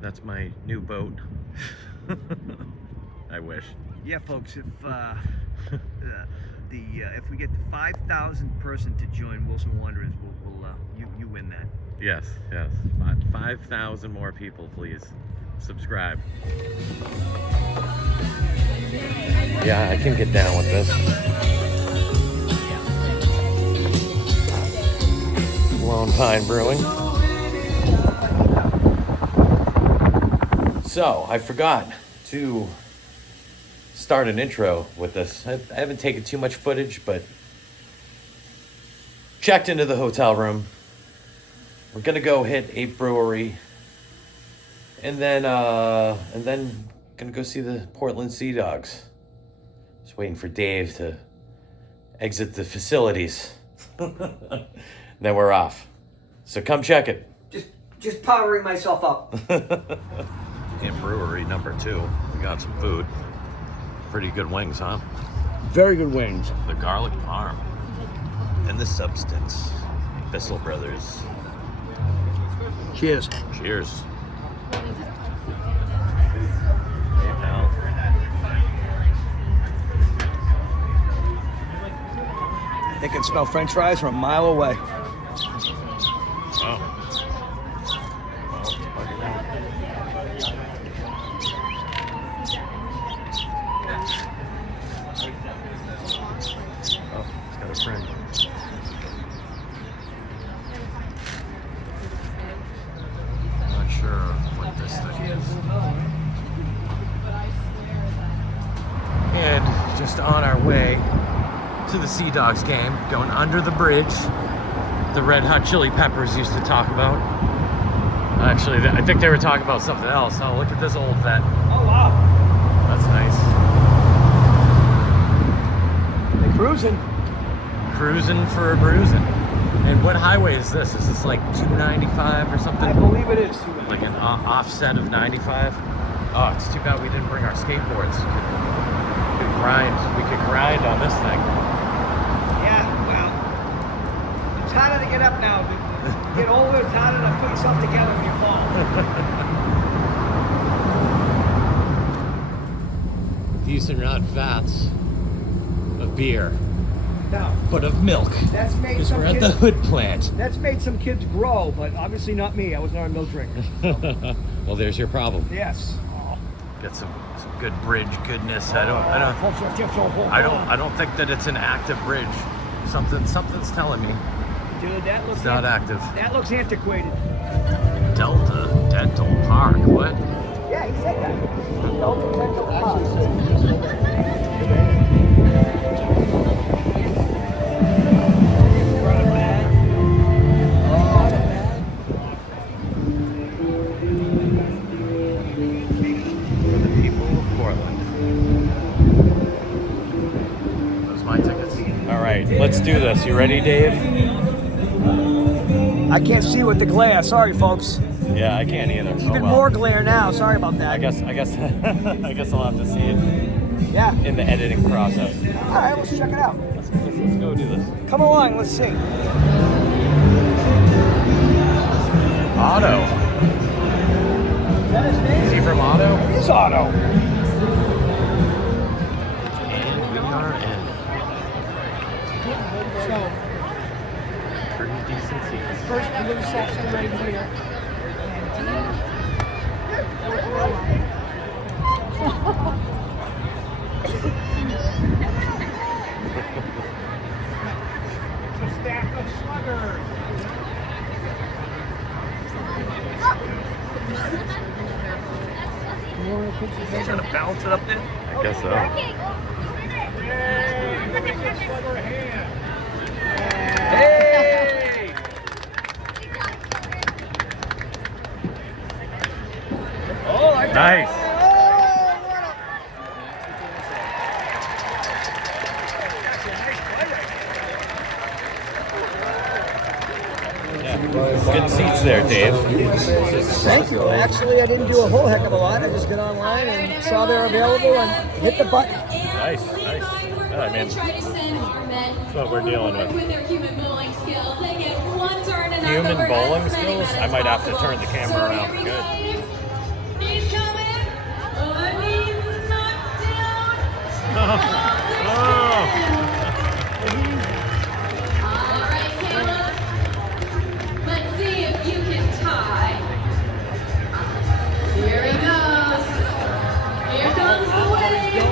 That's my new boat. I wish. Yeah, folks, if if we get the 5,000 person to join Wilson Wanderers, you win that. Yes. 5,000 more people, please. Subscribe. Yeah, I can get down with this. Lone Pine Brewing. So, I forgot to start an intro with this. I haven't taken too much footage, but checked into the hotel room. We're gonna go hit a brewery, and then gonna go see the Portland Sea Dogs. Just waiting for Dave to exit the facilities. Then we're off. So come check it. Just powering myself up. In brewery number 2, we got some food. Pretty good wings, huh? Very good wings. The garlic parm and the substance. Bissell Brothers. Cheers. Cheers. Hey, pal. They can smell French fries from a mile away. Oh. Oh, he's got a friend. Not sure what this thing is. And just on our way to the Sea Dogs game, going under the bridge the Red Hot Chili Peppers used to talk about. Actually, I think they were talking about something else. Oh, look at this old vet. Oh, wow. That's nice. They're cruising. Cruising for a bruising. And what highway is this? Is this like 295 or something? I believe it is. 295. Like an offset of 95? Oh, it's too bad we didn't bring our skateboards. We could grind on this thing. Yeah, well, it's harder to get up now. To get older, it's harder to put yourself together when you fall. These are not vats of beer, No, but of milk. that's made Because some we're at kids. the Hood plant. That's made some kids grow, but obviously not me. I was not a milk drinker. Well, there's your problem. Yes. Get some good bridge goodness. I don't think that it's an active bridge. Something's telling me Dude, that looks it's not active. That looks antiquated. Delta Dental Park. What? Yeah, he said that. Delta Dental Park. For the people of Portland. Those my tickets. All right, let's do this. You ready, Dave? I can't see with the glare. Sorry, folks. Yeah, I can't either. Even more glare now. Sorry about that. I guess I'll have to see it Yeah. in the editing process. All right, let's check it out. Let's go do this. Come along. Let's see. Otto. Is that his name? Is he from Otto? It is Otto. And we are in. So, Pretty decent seats. first blue section right here. It's a stack of sluggers. You want to put your head Trying to balance it up there. I guess so. Hey! Oh, I got Nice. it. Oh, what a... Good seats there, Dave. Thank you. Actually, I didn't do a whole heck of a lot. I just got online and saw they're available and hit the button. Nice. I mean, that's what we're dealing with. Human bowling skills. Human bowling skills? I might have to turn the camera around for good. All right, Caleb. Let's see if you can tie. Here he goes. Here comes the wave.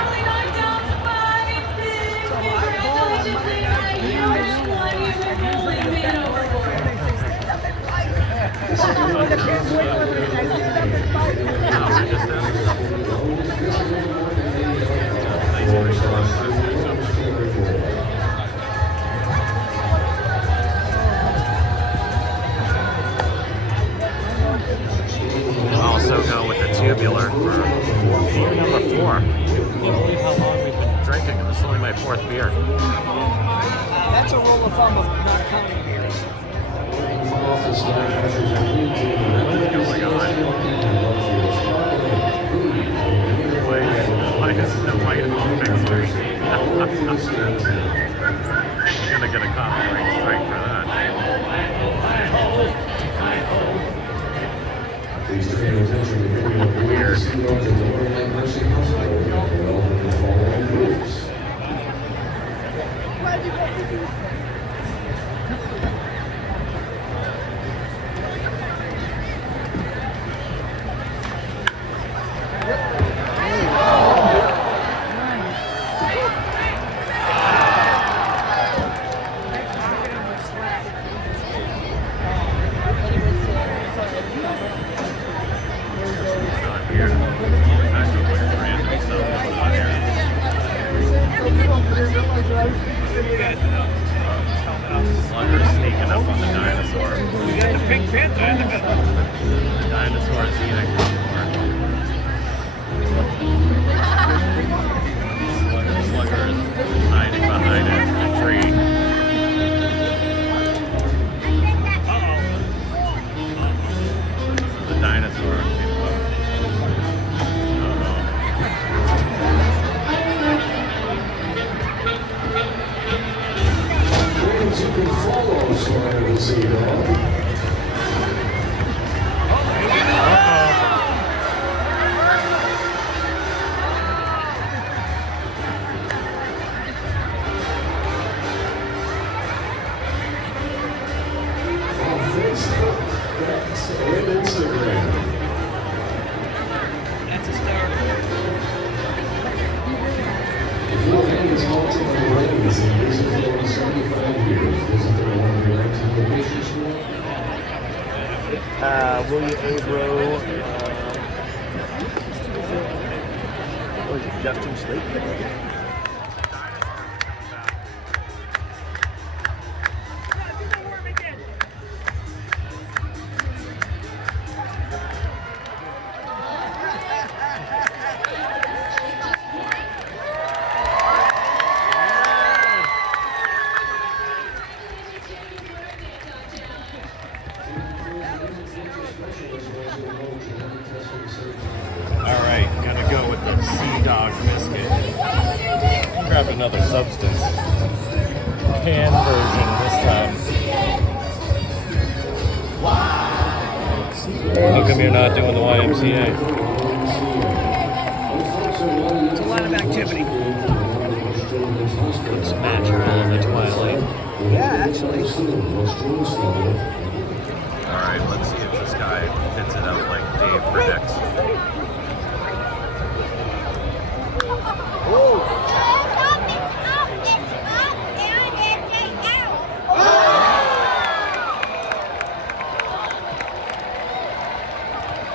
Only knocked out 5 bigs. Congratulations, Levi. You won. You were rolling man overboard. Also go with the tubular for beer number 4. I can't believe how long we've been drinking, and this is only my 4th beer. That's a rule of thumb of not counting beers. What's going on? Why is the white on fixed? We're gonna get a copyright strike for that. Please pay attention to video of Weird. Sea Dogs at the Northern Mercy Hospital. Developing the following groups. Slugger sneaking up on the dinosaur. We got the Pink Panther in the middle. The dinosaur is eating popcorn. Slugger is hiding behind a tree. This is a dinosaur. Ways you can follow Slaughter the Sea Dog. On Facebook, X, and Instagram. That's a start. Before Hayes halted on the lanes in Brazil for 75 years, visit their 119 locations store. William Abro, what is it, Justin Slate? Alright, gonna go with the Sea Dog biscuit. Grab another substance. Can version this time. How come you're not doing the YMCA? It's a lot of activity. It's natural in the twilight. Yeah, actually. Alright, let's see if this guy fits it out like Dave predicts.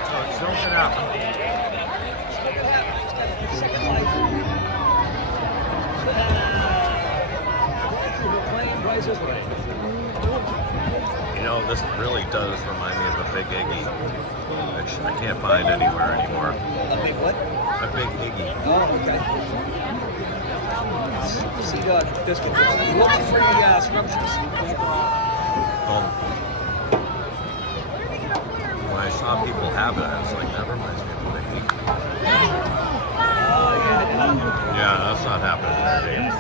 So it's still should happen. You know, this really does remind me of a Big Iggy, which I can't find anywhere anymore. A big what? A Big Iggy. Oh, okay. Sea Dog biscuit. Look for the scrumptious. Well, when I saw people have it, I was like, that reminds me of a Big Iggy. Yeah, that's not happening there, Dave.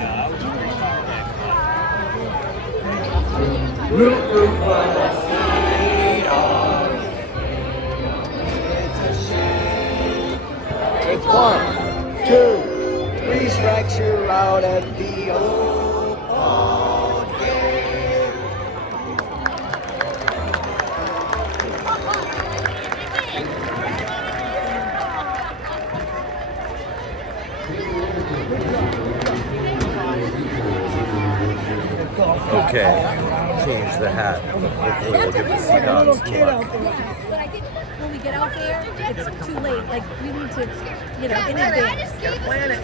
1, 2, 3 strikes, you're out at the old game. Okay, change the hat. Hopefully we'll get to see dogs. But I think when we get out there, it's too late. Like, we need to, in advance. Plan it.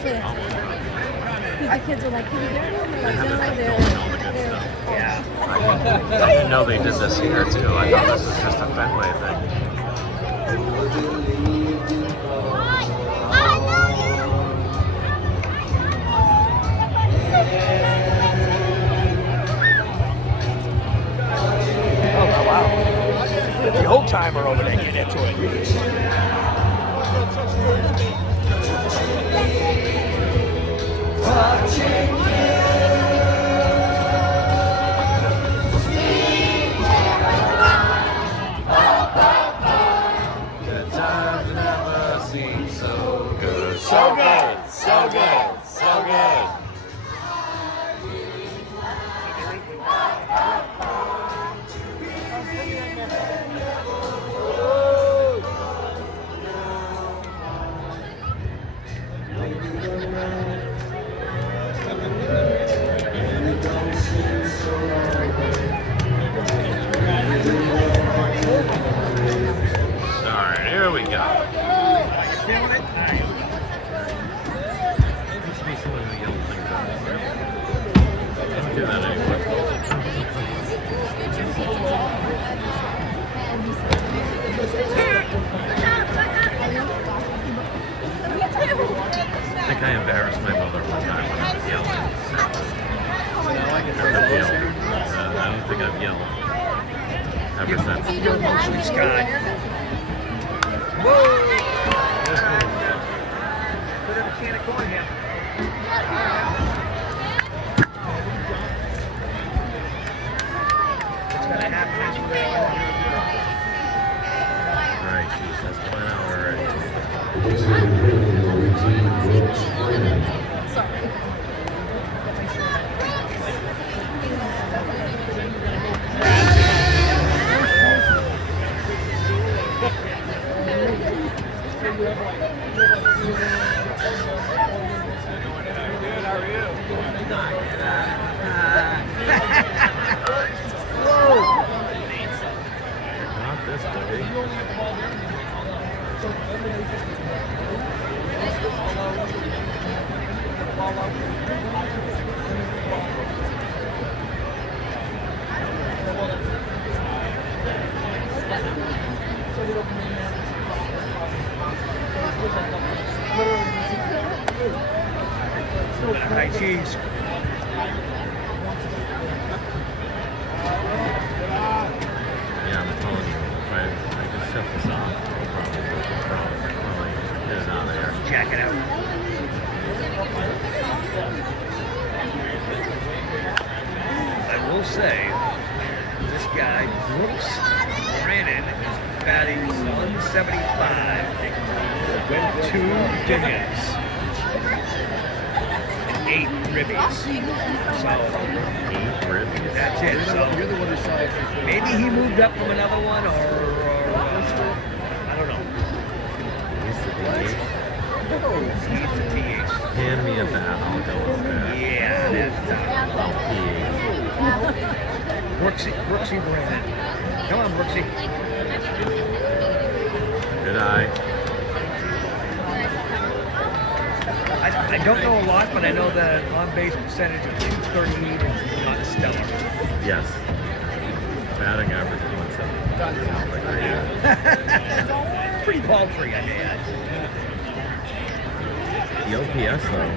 Because the kids are like, can we get them? We're like, no, they're. I didn't know they did this here too. I thought this was just a Fenway thing. Oh, wow. The old timer over there getting into it. The times never seem so good. So good, so good, so good. Alright, here we go. Feeling it? Used to be someone who yelled things out. I don't do that anymore. I think I embarrassed my mother one time when I was yelling. I don't think I've yelled ever since. You're mostly Scott. Whoa! Put in a can of corn here. What's gonna happen as you Alright, geez, that's 1 hour already. Not this big. High cheese. Yeah, I'm telling you, if I just shut this off, I'll probably get it out of there. Jack it out. I will say, this guy, Brooks Brandon, is batting 175 with 2 digits. 8 ribbies. So 8 ribbies. that's it. So maybe he moved up from another one, or I don't know. He's the DH. He's the TH. Hand me a bat, I'll go with that. Yeah, it is tough. I'll PH. Brooksy Brandon. Come on, Brooksy. Good eye. I don't know a lot, but I know that on-base percentage of 238 is not stellar. Yes. Batting average 170. Pretty paltry, I may add. The OPS though.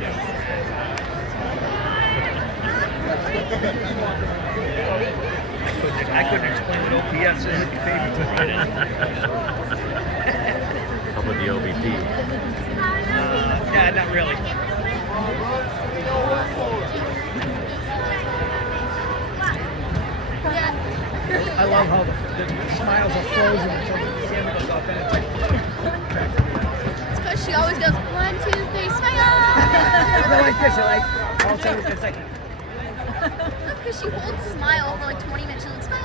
I couldn't explain what OPS is if you paid me to write it. How about the OBP? Yeah, not really. I love how the smiles are frozen until the camera goes off and it's like. It's because she always goes 1, 2, 3, smile. They're like this. They're like all of a sudden it's like. Because she holds smile for like 20 minutes. She's like smile.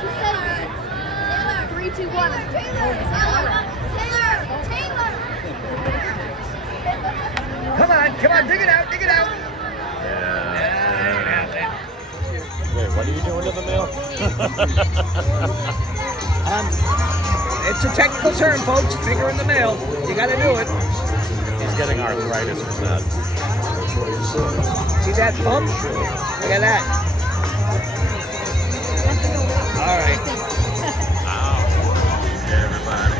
She said 3, 2, 1. Taylor. Come on, dig it out. Wait, what are you doing to the mail? It's a technical term, folks. Finger in the mail. You got to do it. He's getting arthritis from that. See that bump? Look at that. All right. Ow. Everybody.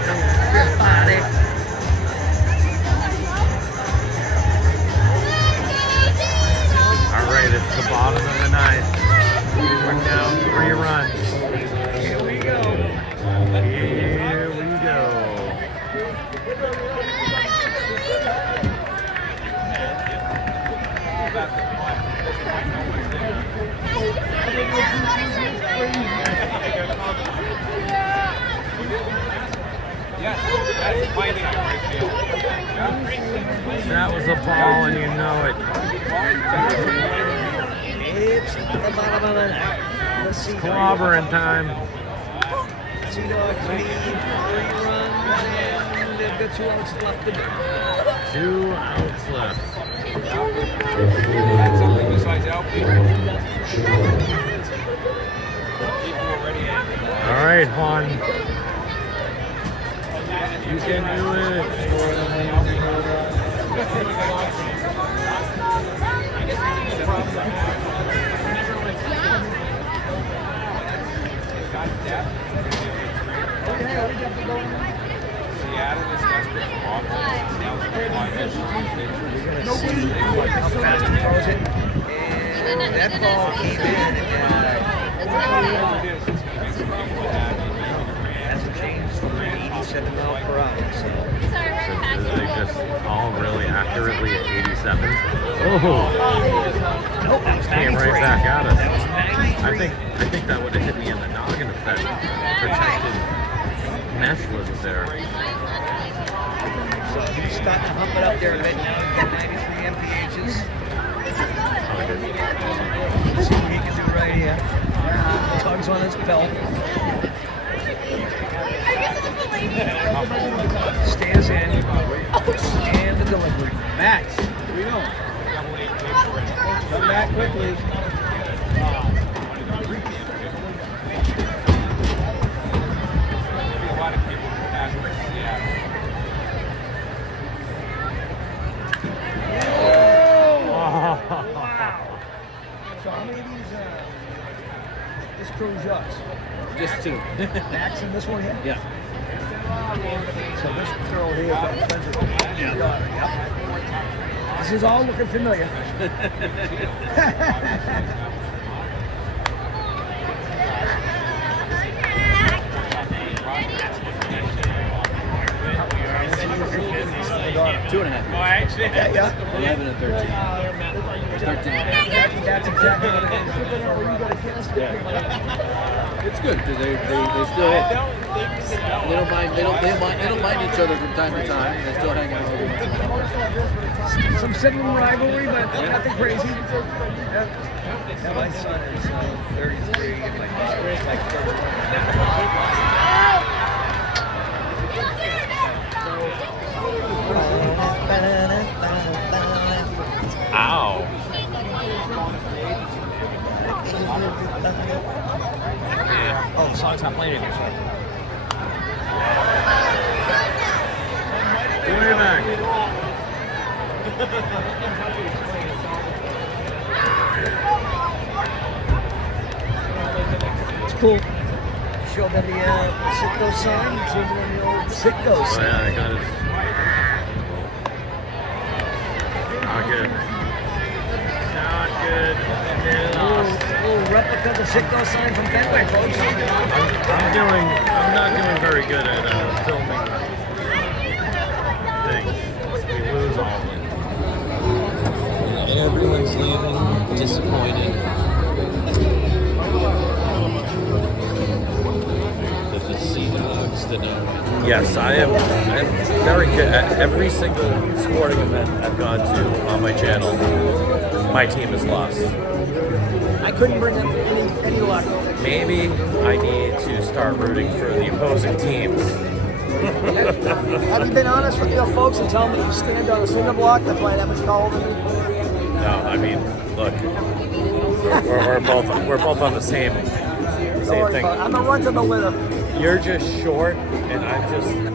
All right, it's the bottom of the ninth. We're down 3 runs. Here we go. Here we go. That was a ball, and you know it. It's the bottom of the ninth. Let's see. Clobbering time. Sea Dogs lead 3 runs, and they've got 2 outs left to do. 2 outs left. All right, Juan. You can do it. How fast he throws it. And that ball came in hasn't changed from 87 miles per hour. So They just all really accurately at 87. Oh, nope, that was came 93. right back at us. That was 93. I think that would have hit me in the noggin if that protected mesh wasn't there. So he's starting to hump it up there a bit now. He's got 93 mphs. Let's see what he can do right here. Tugs on his belt. Stares in. And the delivery. Max, here we go. Come back quickly. Wow. So how many of these this crew's yours? Just 2. Max and this one here? Yeah. So this throw here is offensive. Yep. This is all looking familiar. Two and a half. Yeah. 11 and 13. 13. That's exactly what it is. It's good because they still they don't mind each other from time to time. They still hang out every once in a while. Some sibling rivalry, but nothing crazy. Yeah, my son is 33, and my daughter is like 31. Ow. Oh, the song's not playing anymore, sorry. Way back. It's cool. Show them the Sitco sign. Show them the old Sitco Oh sign. yeah, I got it. Not good. Not good. They lost. Little replica of the Sitco sign from Fenway, folks. I'm not doing very good at filming things. We lose all of them. Everyone's leaving disappointed. The Sea Dogs, to know. Yes, I'm very good at every single sporting event I've gone to on my channel. My team has lost. I couldn't bring up any luck. Maybe I need to start rooting for the opposing teams. Have you been honest with your folks and tell them that you stand on a cinder block? That's why that much taller than me. No, I mean, look, we're both on the same Don't worry thing. about it. I'm gonna run to the litter. You're just short, and I'm just the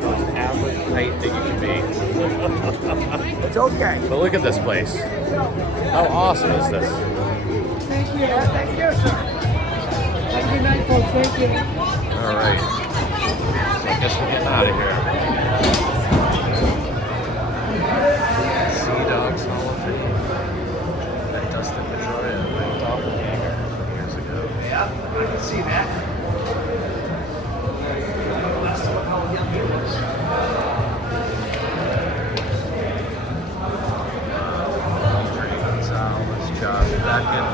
most average height that you can be. It's okay. But look at this place. How awesome is this? Thank you. Thank you, sir. Have a good night, folks. Thank you. All right. So I guess we're getting out of here. Sea Dogs Hall of Fame. That Dustin Pedroia, my doppelganger from years ago. Yeah, I can see that. Last time I called young heroes. Gonzalez, Josh Beckett.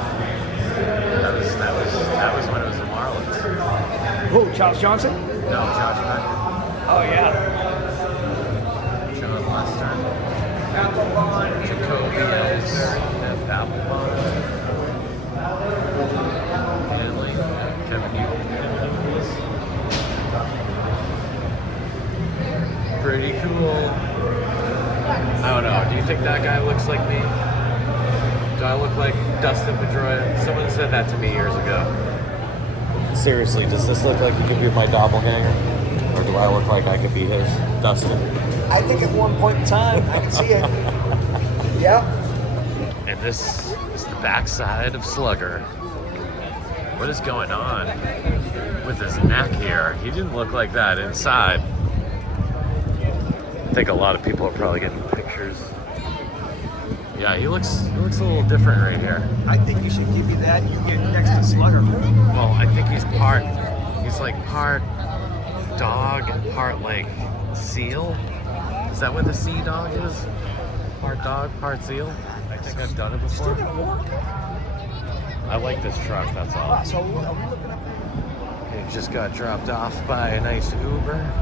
That was when it was the Marlins. Who, Charles Johnson? No, Josh Beckett, Oh, yeah. John Lester, Jacoby Ellsbury, Jeff Applebaum, Hanley, Kevin Newton. Pretty cool. I don't know. Do you think that guy looks like me? Do I look like Dustin Pedroia? Someone said that to me years ago. Seriously, does this look like he could be my doppelganger? Or do I look like I could be his Dustin? I think at one point in time, I can see it. Yep. And this is the backside of Slugger. What is going on with his neck here? He didn't look like that inside. I think a lot of people are probably getting pictures. Yeah, he looks a little different right here. I think you should give me that. You get next to Slugger. Well, I think he's like part dog and part like seal. Is that what the sea dog is? Part dog, part seal? I think I've done it Still before. gonna work. I like this truck, that's all. Ah, so are we looking up? It just got dropped off by a nice Uber.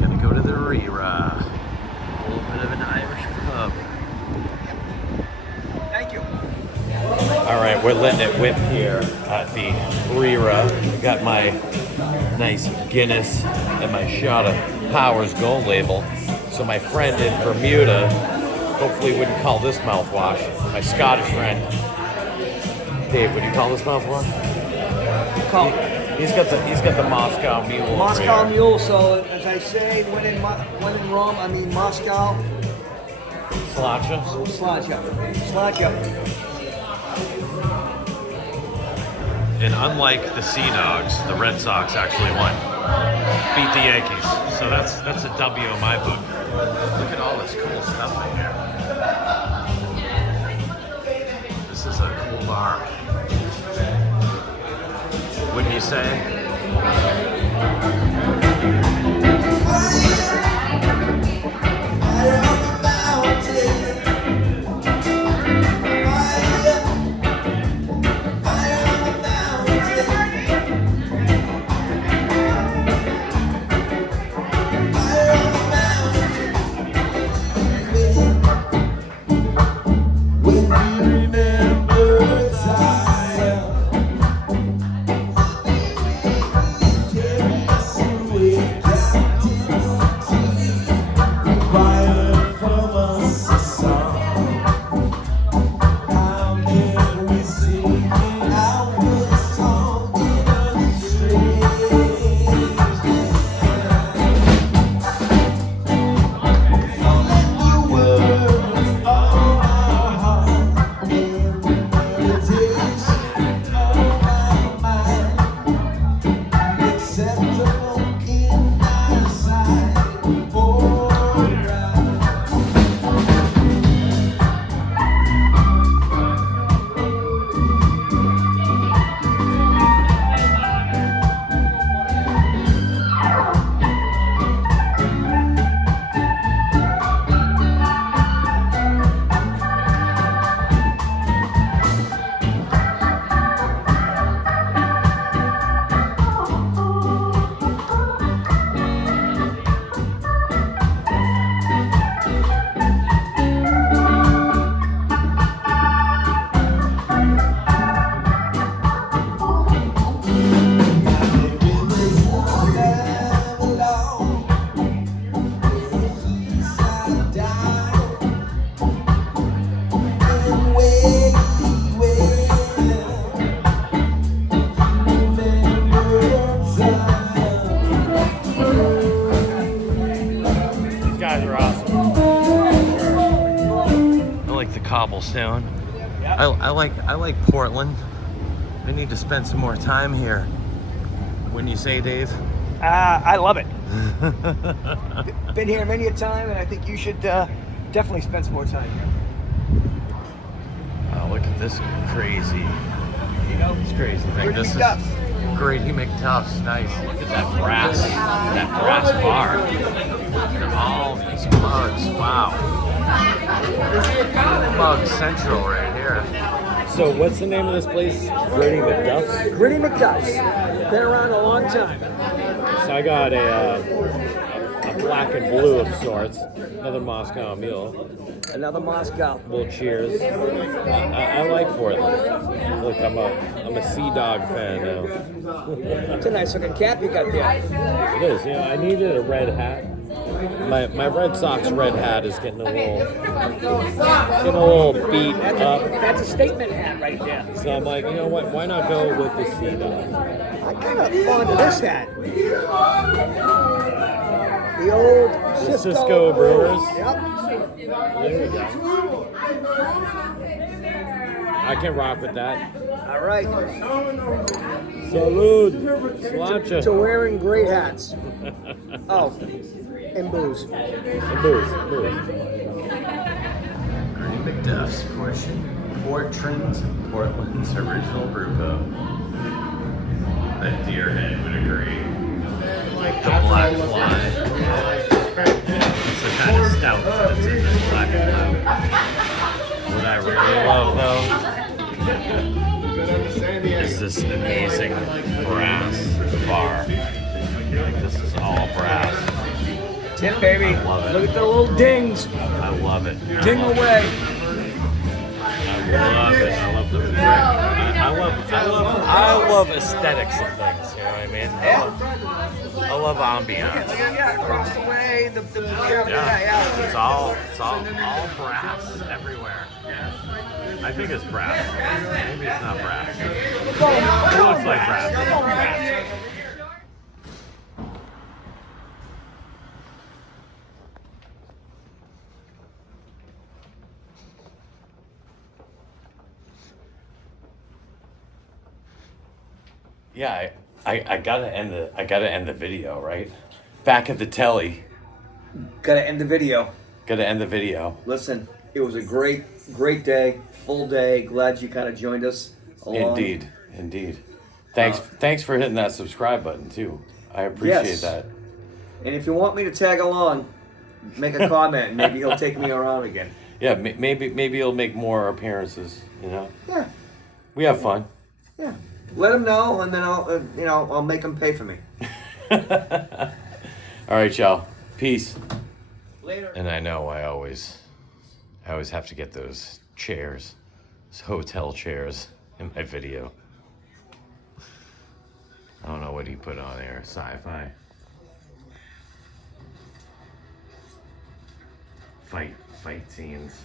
Gonna go to the Rira. A little bit of an Irish pub. Thank you. All right, we're letting it whip here at the Rira. Got my nice Guinness and my shot of Powers Gold label. So my friend in Bermuda hopefully wouldn't call this mouthwash. My Scottish friend. Dave, would you call this mouthwash? Call He's got the Moscow Mule. over Moscow here. Mule. So as I say, when in Rome, I mean Moscow. Sláinte. Sláinte. And unlike the Sea Dogs, the Red Sox actually won. Beat the Yankees. So that's a W in my book. Look at all this cool stuff in here. This is a cool bar. Wouldn't you say? cobblestone. I like Portland. I need to spend some more time here. Wouldn't you say, Dave? I love it. Been here many a time, and I think you should definitely spend some more time here. Oh, look at this crazy. You know, It's crazy thing. Grady This McDuff's. is Grady McDuff's. Nice. Look at that brass bar. And all these mugs. Wow. Mug Central right here. So what's the name of this place? Grady McDuff's? Gritty McDuff's. Been around a long time. So I got a black and blue of sorts. Another Moscow Mule. Another Moscow. Well, cheers. I like Portland. Look, I'm a Sea Dog fan now. It's a nice looking cap you got there. It is. You know, I needed a red hat. My Red Sox red hat is getting a little beat up. That's a statement hat right there. So I'm like, you know what? Why not go with the Sea Dog? I'm kind of fond of this hat. The old Cisco Brewers. Yep. There we go. I can rock with that. All right. Salud. Sláinte. To wearing great hats. Oh, and booze. And booze. Grady McDuff's Portland's original brew pub. That deer head would agree. The black fly. It's the kind of stout that's in this black and blue. What I really love though is this amazing brass bar. Like this is all brass. Tip, baby. I love it. Look at the little dings. I love it. Ding away. I love it. I love the brick. I love aesthetics of things. You know what I mean? I love ambiance. Yeah, across the way. The Yeah, it's all brass everywhere. I think it's brass. Maybe it's not brass. It looks like brass. Yeah, I gotta end the video, right? Back at the telly. Gotta end the video. Gotta end the video. Listen, it was a great day, full day. Glad you kind of joined us along. Indeed. Thanks for hitting that subscribe button too. I appreciate that. And if you want me to tag along, make a comment. And maybe he'll take me around again. Yeah, maybe he'll make more appearances. You know. Yeah. We have fun. Yeah. Let him know, and then I'll make him pay for me. All right, y'all. Peace. Later. And I know I always have to get those chairs, those hotel chairs in my video. I don't know what he put on there. Sci-fi. Fight scenes.